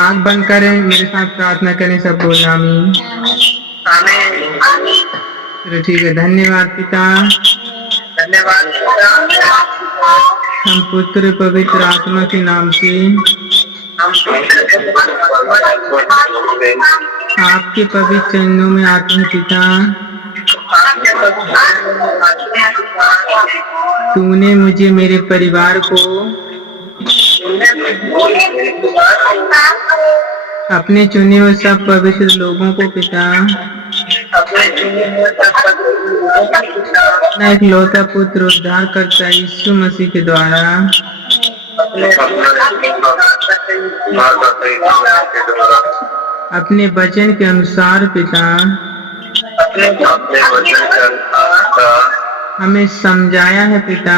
आंख बंद करें, मेरे साथ प्रार्थना करें, सब बोल आमीन। चलो ठीक है। धन्यवाद पिता, धन्यवाद। हम पुत्र पवित्र आत्मा के नाम से आपके पवित्र चरणों में आते हैं पिता। तूने मुझे मेरे परिवार को अपने चुने हुए सब पवित्र लोगों को पिता अपना इकलौता पुत्र उद्धार करता यीशु मसीह के द्वारा अपने वचन के अनुसार पिता हमें समझाया है पिता,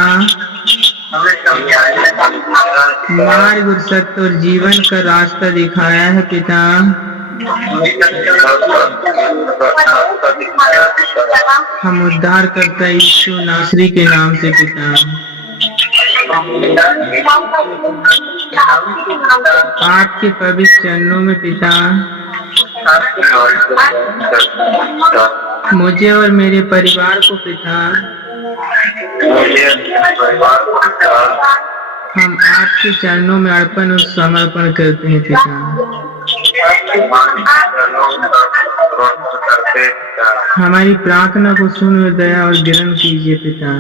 मार्ग और सत्य और जीवन का रास्ता दिखाया है पिता। हम उद्धार करता यीशु नासरी के नाम से पिता। आपके पवित्र चरणों में पिता मुझे और मेरे परिवार को पिता हम आपके चरणों में अर्पण और समर्पण करते हैं पिता। हमारी प्रार्थना को सुन और दया और ग्रहण कीजिए पिता।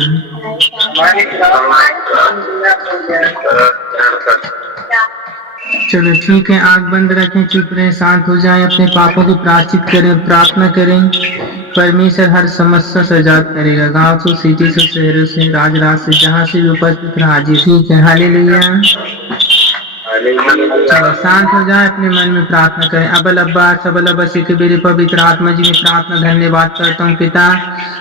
चलो ठीक है, आंख बंद रखें, चुप रहें, शांत हो जाएं, अपने पापों की प्रायश्चित करें और प्रार्थना करें। परमेश्वर हर समस्या से आजाद करेगा। गांव से, सिटी से, शहरों से, राज से, जहाँ से भी उपस्थित हाजिर। ठीक है, हालेलुया। चलो शांत हो जाए, अपने मन में प्रार्थना करें। अबल अब्बा सबल अब्बा के मेरे पवित्र आत्मा जी में प्रार्थना धन्यवाद करता हूँ पिता।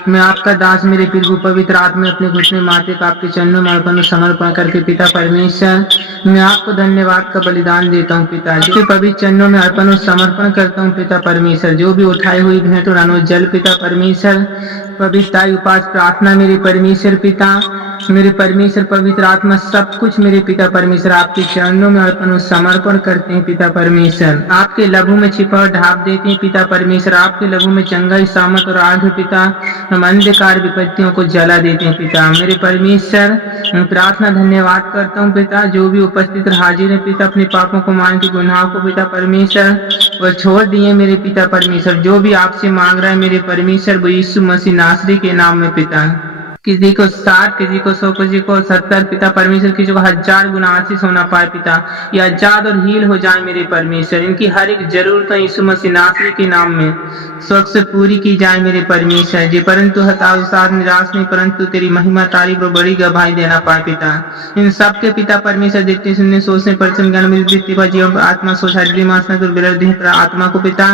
मैं आपका दास मेरे प्रभु पवित्र आत्मा अपने घुटने माथे का आपके चरणों में अर्पण समर्पण करके पिता परमेश्वर मैं आपको धन्यवाद का बलिदान देता हूँ पिता। जिसके पवित्र चरणों में अर्पण और समर्पण करता हूँ पिता परमेश्वर। जो भी उठाई हुई भेंट और अनोज जल पिता परमेश्वर पवित्र उपास प्रार्थना मेरे परमेश्वर पिता, मेरे परमेश्वर पवित्र आत्मा सब कुछ मेरे पिता परमेश्वर आपके चरणों में अर्पण और समर्पण करते हैं पिता परमेश्वर। आपके लहू में छिपा और ढाप देते हैं पिता परमेश्वर। आपके लहू में चंगाई सामत और आग पिता, हम अंधकार विपत्तियों को जला देते हैं पिता। मेरे परमेश्वर मैं प्रार्थना धन्यवाद करता हूँ पिता। जो भी उपस्थित हाजिर है पिता, अपने पापों को मान के गुनाहों को पिता परमेश्वर और छोड़ दिए मेरे पिता परमेश्वर। जो भी आपसे मांग रहा है मेरे परमेश्वर वो यीशु मसीह नासरी के नाम में पिता। किसी को 60, किसी को 100, किसी को 70 पिता परमेश्वर, किसी को 1000 गुना आशीष होना पाए पिता। ये आजाद और हील हो जाए मेरे परमेश्वर। इनकी हर एक जरूरत यीशु मसीह नासरी के नाम में स्वर्ग से पूरी की जाए मेरे परमेश्वर जी। परंतु हताश निराश नहीं, परंतु तेरी महिमा तारीफ और बड़ी गवाही देना पाए पिता। इन सब के पिता परमेश्वर देखते सुनने सोचने परिचन्न ज्ञान में जीवन आत्मा सोच आत्मा को पिता,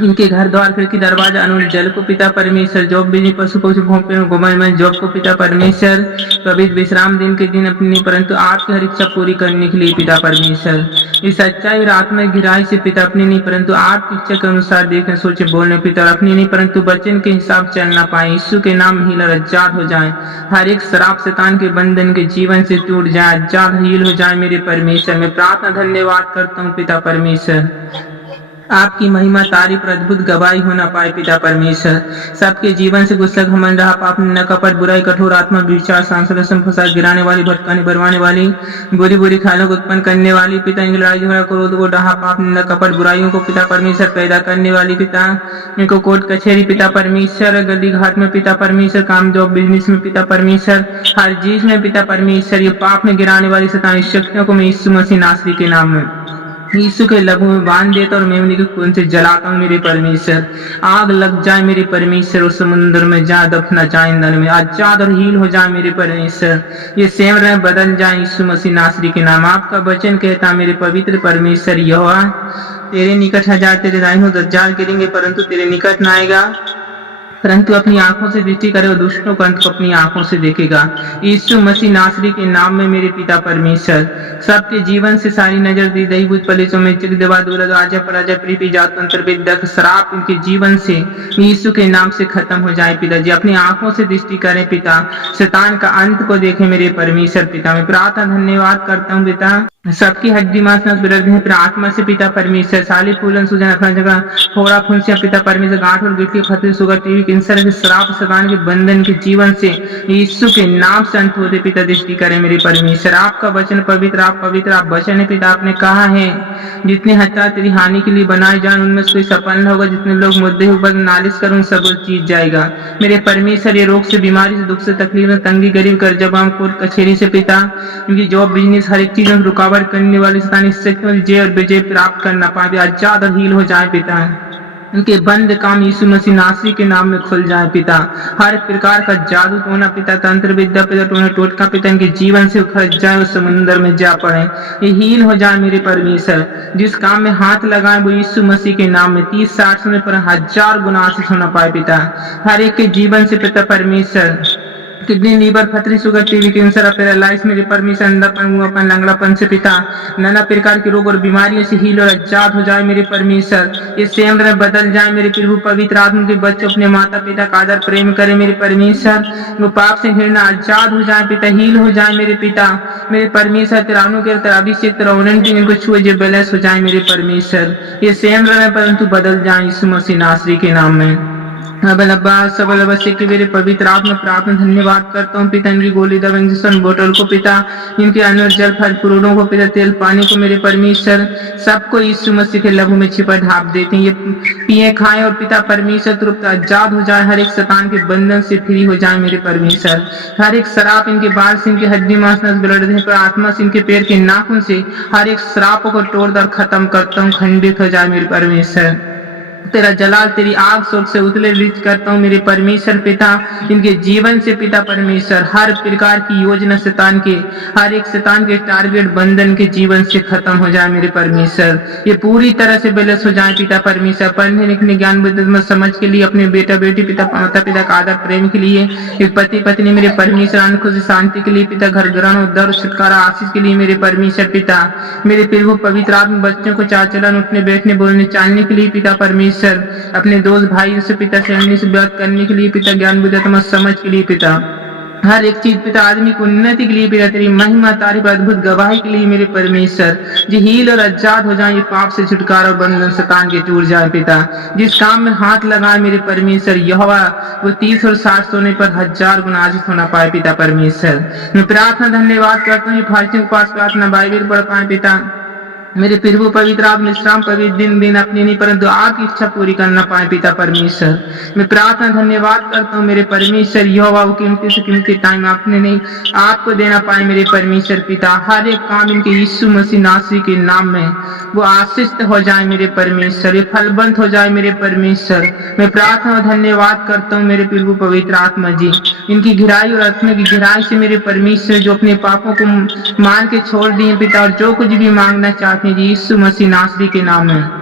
उनके घर द्वार खिड़की दरवाजा अनुल जल को पिता परमेश्वर। जॉब बिजली पशु पशु घोंपे में जॉब को पिता परमेश्वर पवित्र विश्राम दिन के दिन अपनी परंतु आपकी हर इच्छा पूरी करने के लिए पिता परमेश्वर। इस सच्चाई और आत्मा गिराई से पिता अपनी नहीं परंतु आपकी इच्छा के अनुसार देखने सोचे बोलने पिता, अपनी नहीं परंतु वचन के हिसाब चलना पाए। यीशु के नाम हील और आजाद हो जाए। हर एक शराब शैतान के बंधन के जीवन से टूट जाए, आजाद हील हो जाए मेरे परमेश्वर। मैं प्रार्थना धन्यवाद करता हूँ पिता परमेश्वर। आपकी महिमा तारीफ अद्भुत गवाही होना पाए पिता परमेश्वर। सबके जीवन से गुस्सा घमंड रहा पाप न कपट बुराई कठोर आत्मा विचार सांसद फसाद गिराने वाली भटकाने बरवाने वाली बुरी बुरी ख्यालों को उत्पन्न करने वाली पिता, लड़ाई झगड़ा क्रोध को डहा पाप न कपट बुराइयों को पिता परमेश्वर पैदा करने वाली पिता, इनको कोर्ट कचहरी पिता परमेश्वर, गली घाट में पिता परमेश्वर, काम जॉब बिजनेस में पिता परमेश्वर, हर चीज में पिता परमेश्वर, ये पाप में गिराने वाली शैतानी शक्तियों को मैं यीशु मसीह नासरी के नाम में यीशु के लहू में बांध देता और मेमने के खून से जलाता हूँ मेरे परमेश्वर। आग लग जाए मेरे परमेश्वर, उस समुद्र में जा दफना जाए ईंधन में, आजाद और हील हो जाए मेरे परमेश्वर। ये सेम रहे बदल जाए यीशु मसीह नासरी के नाम। आपका वचन कहता मेरे पवित्र परमेश्वर यहोवा, तेरे निकट 1000 तेरे दाहिने हाथ 1000 गिरेंगे परंतु तेरे निकट न आएगा, परंतु अपनी आंखों से दृष्टि करे और दुष्टों को अंत को अपनी आंखों से देखेगा। यीशु मसीह नासरी के नाम में मेरे पिता परमेश्वर सबके जीवन से सारी नजर दी दही बुझ पलिसों में चिक देवा दूर आजा पराजा प्रीति जात तंत्र विद्यक श्राप इनके जीवन से यीशु के नाम से खत्म हो जाए पिताजी। अपनी आंखों से दृष्टि करें पिता, शैतान का अंत को देखे मेरे परमेश्वर पिता। मैं प्रार्थना धन्यवाद करता हूँ पिता। सबकी हड्डी मांस नस विरध है फिर आत्मा से पिता परमेश्वर साली फूलन सूजन अपना जगह फोड़ा फुंसिया पिता परमेश्वर गांठ और गिट्टी खतरे सुगर टीवी कैंसर के श्राप सदान के बंधन के जीवन से यीशु के नाम से अंत होते पिता दृष्टि करे मेरे परमेश्वर। आपका वचन पवित्र आप वचन है पिता। आपने कहा है जितने हत्या तेरी हानि के लिए बनाए जाए उनमें से कोई सफल न होगा, जितने लोग मुद्दे ऊपर नालिश कर उन सब जीत जाएगा मेरे परमेश्वर। ये रोग से बीमारी से दुख से तकलीफ से तंगी गरीब कर जब हम कोर्ट कचहरी से पिता इनकी जॉब बिजनेस हर एक चीज में रुकावट करने वाले स्थान जय और विजय प्राप्त करना पाए, आजाद और हील हो जाए पिता। उनके बंद काम यीशु मसीह नासरी के नाम में खुल जाए पिता। हर प्रकार का जादू टोना पिता तंत्र विद्या पिता टोना टोटका पिता इनके जीवन से उखड़ जाए, उस समुद्र में जा पड़े, ये हील हो जाए मेरे परमेश्वर। जिस काम में हाथ लगाए वो यीशु मसीह के नाम में 30-60 समय पर 1000 गुना आशीष होना पाए पिता। हर एक के जीवन से पिता परमेश्वर किडनी लीवर पथरी शुगर टीबी कैंसर पैरालाइज मेरे परमेश्वर अंधापन लंगड़ापन से पिता नाना प्रकार के रोग और बीमारियों से हील और आजाद हो जाए मेरे परमेश्वर। ये सेम्र में बदल जाए मेरे प्रभु। पवित्र आत्मा के बच्चे अपने माता पिता का आदर प्रेम करे मेरे परमेश्वर। वो पाप से घृणा आजाद हो जाए पिता, हील हो जाए मेरे पिता। मेरे परमेश्वर तेरा अनुग्रह तेरा अभिषेक तेरा अनंती इनको छुए जो बैलेंस हो जाए मेरे परमेश्वर। ये सेम्र में परंतु बदल जाए यीशु मसीह नासरी के नाम में। सबल अवश्य के मेरे पवित्र आत्मा प्रार्थना धन्यवाद करता हूँ पिता। इनकी गोली दवा इंजेक्शन बोतल को पिता, इनके अन्न जल फल फ्रूटों को पिता, तेल पानी को मेरे परमेश्वर सबको यीशु मसीह के लहू में छिपा ढाप देते हैं। ये पिए खाएं और पिता परमेश्वर तुरंत आजाद हो जाए, हर एक शैतान के बंधन से फ्री हो जाए मेरे परमेश्वर। हर एक शराब इनके बाल से इनके हड्डी मांस नस ब्लड पर आत्मा से इनके पैर के नाखून से हर एक श्राप को तोड़ कर खत्म करता हूँ, खंडित हो जाए मेरे परमेश्वर। तेरा जलाल तेरी आग सोख से उतले रिच करता हूँ मेरे परमेश्वर पिता। इनके जीवन से पिता परमेश्वर हर प्रकार की योजना शैतान के हर एक शैतान के टारगेट बंधन के जीवन से खत्म हो जाए मेरे परमेश्वर। ये पूरी तरह से बैलेंस हो जाए पिता परमेश्वर। पढ़ने लिखने ज्ञान बुद्धि समझ के लिए अपने बेटा बेटी पिता माता पिता का आदर प्रेम के लिए एक पति पत्नी मेरे परमेश्वर आनंद खुशी शांति के लिए पिता घर ग्रहण दर छुटकारा आशीष के लिए मेरे परमेश्वर पिता। मेरे प्रभु पवित्र आत्मा बच्चों को चाल चलन उठने बैठने बोलने चालने के लिए पिता परमेश्वर। अपने दोस्त भाइयों से पिता से बात करने के लिए पिता ज्ञान बुद्धि समझ के लिए पिता हर एक चीज पिता आदमी की उन्नति के लिए पिता तेरी महिमा तारीफ अद्भुत गवाही के लिए मेरे परमेश्वर। जी हील और आजाद हो जाए, ये पाप से छुटकारा और बंधन शैतान के टूट जाए पिता। जिस काम में हाथ लगाए मेरे परमेश्वर यहोवा वो 30 और 60 सोने पर 1000 गुना आशीष होना पाए पिता परमेश्वर। मैं प्रार्थना धन्यवाद करता हूँ फारसियों के पास प्रार्थना बाइबल पढ़ पाए पिता। मेरे प्रभु पवित्र आप विश्राम पवित्र दिन अपनी नहीं परंतु आपकी इच्छा पूरी करना पाए पिता परमेश्वर। मैं प्रार्थना धन्यवाद करता हूँ मेरे परमेश्वर यहोवा वो कीमती से कीमती टाइम आपने नहीं आपको देना पाए मेरे परमेश्वर पिता। हर एक काम इनके यीशु मसीह नासरी के नाम में वो आशीष हो जाए मेरे परमेश्वर, ये फलबंद हो जाए मेरे परमेश्वर। मैं प्रार्थना और धन्यवाद करता हूँ मेरे प्रभु पवित्र आत्मा जी। इनकी घिराई और आत्मा की घिराई से मेरे परमेश्वर जो अपने पापों को मान के छोड़ दिए पिता और जो कुछ भी मांगना चाहते जी यीशु मसीह नासरी के नाम में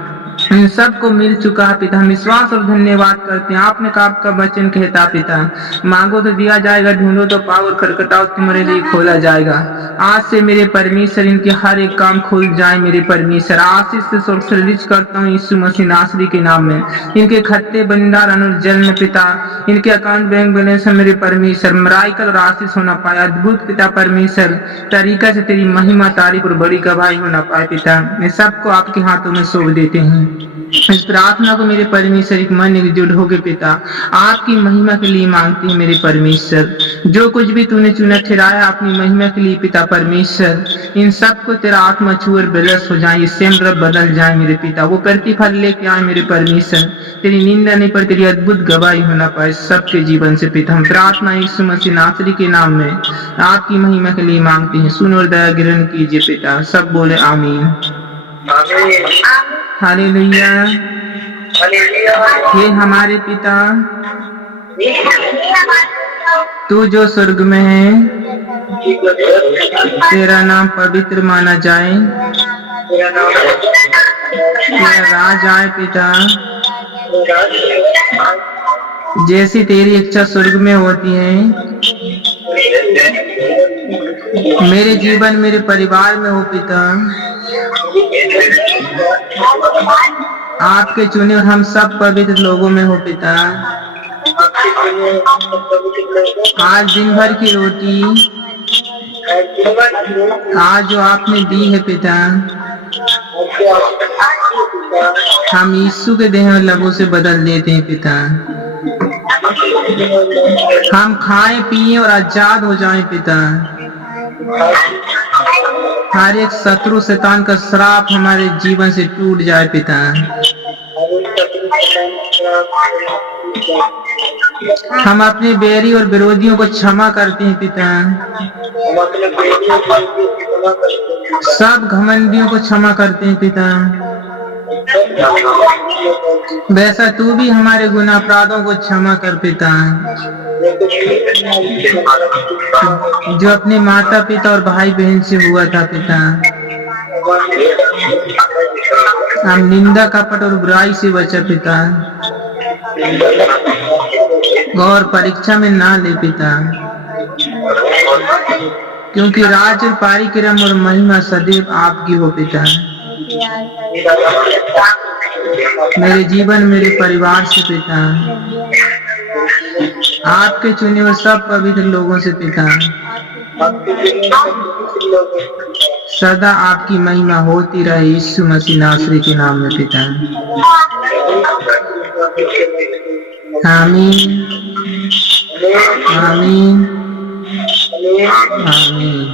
इन सबको मिल चुका है पिता। हम विश्वास और धन्यवाद करते हैं। आपने कहा आपका वचन कहता पिता मांगो तो दिया जाएगा, ढूंढो तो पाओ और खटखटाओ तुम्हारे लिए खोला जाएगा। आज से मेरे परमेश्वर इनके हर एक काम खुल जाए मेरे परमेश्वर। आशीष से सर्वश्रेष्ठ करता हूँ यीशु मसीह नासरी के नाम में। इनके खत्ते भंडार अनुजल में पिता इनके अकाउंट बैंक बैलेंस में मेरे परमेश्वर मराइकल और आशीष होना पाए अद्भुत पिता परमेश्वर तरीका से तेरी महिमा तारीफ और बड़ी गवाही होना पाए पिता। मैं सबको आपके हाथों में सौंप देते हैं। इस प्रार्थना को मेरे परमेश्वर एक मन एकजुट होके पिता आपकी महिमा के लिए मांगती हूँ मेरे परमेश्वर। जो कुछ भी तूने चुना ठहराया अपनी महिमा के लिए पिता परमेश्वर, इन सबको तेरा आत्मा छुए बैलेंस हो जाए, सेम्र बदल जाए मेरे पिता। वो प्रतिफल लेके आए मेरे परमेश्वर, तेरी निंदा नहीं पर तेरी अद्भुत गवाही होना पाए सबके जीवन से पिता। हम प्रार्थना यीशु मसीह नासरी के नाम में आपकी महिमा के लिए मांगते हैं। सुन और दया ग्रहण कीजिए पिता। सब बोले आमीन हालेलुया। हे हमारे पिता तू जो स्वर्ग में है, तेरा नाम पवित्र माना जाए, तेरा राज आए पिता। जैसी तेरी इच्छा स्वर्ग में होती है मेरे जीवन मेरे परिवार में हो पिता। आपके चुने और हम सब पवित्र लोगों में हो पिता। आज दिन भर की रोटी आज जो आपने दी है पिता, हम यीशु के देह और लहू से बदल देते हैं पिता। हम खाएं पिए और आजाद हो जाएं पिता। हर एक शत्रु शैतान का श्राप हमारे जीवन से टूट जाए पिता। हम अपने बैरी और विरोधियों को क्षमा करते हैं पिता। सब घमंडियों को क्षमा करते हैं पिता। वैसा तू भी हमारे गुनाह अपराधों को क्षमा कर पिता। जो अपने माता पिता और भाई बहन से हुआ था पिता, हम निंदा कपट और बुराई से बचा पिता। और परीक्षा में ना ले पिता, क्योंकि राज और परिक्रम और महिमा सदैव आपकी हो पिता। मेरे जीवन मेरे परिवार से पिता, आपके चुने हुए सब पवित्र लोगों से पिता, सदा आपकी महिमा होती रहे यीशु मसीह नासरी के नाम में पिता। आमीन आमीन आमीन।